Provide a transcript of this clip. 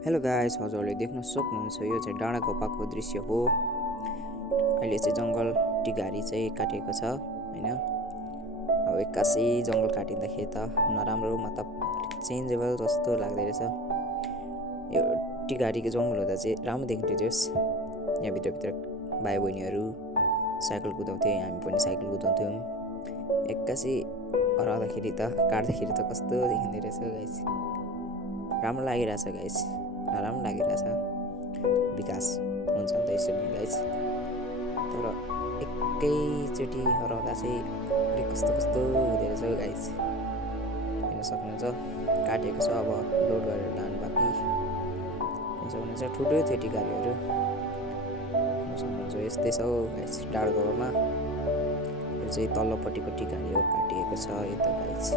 Hello guys, हजुरले देख्न सक्नुहुन्छ यो चाहिँ डाँडाखोपाको दृश्य हो। अहिले चाहिँ जङ्गल टिघारी चाहिँ काटेको छ हैन। अब एक्कासी जङ्गल काटिँदाखेरि त नराम्रो मतलब चेन्जेबल जस्तो लाग्दै रहेछ। यो टिघारीको जङ्गल हुँदा चाहिँ राम्रो देखिन्थ्यो जस यहाँ भित्र भाइ बहिनीहरू साइकल कुदाउँथे, हामी पनि साइकल कुदाउँथ्यौँ। एक्कासी हराउँदाखेरि त काट्दाखेरि त कस्तो देखिँदो रहेछ गाइस। राम्रो लागिरहेछ गाइस, नराम्रो लागिरहेछ। विकास हुन्छ नि त यसरी गाइस, तर एकैचोटि हराउँदा चाहिँ अलिक कस्तो कस्तो हुँदो रहेछ गाइस। हेर्न सक्नुहुन्छ काटेको छ, अब लोड गरेर लानु बाँकी। हेर्न सक्नुहुन्छ ठुलो थियो टिघारीहरू। हेर्न सक्नुहुन्छ यस्तै छ गाइस डाँडाखोपामा। यो चाहिँ तल्लोपट्टिको टिघारी हो, काटिएको छ यो त गाइस।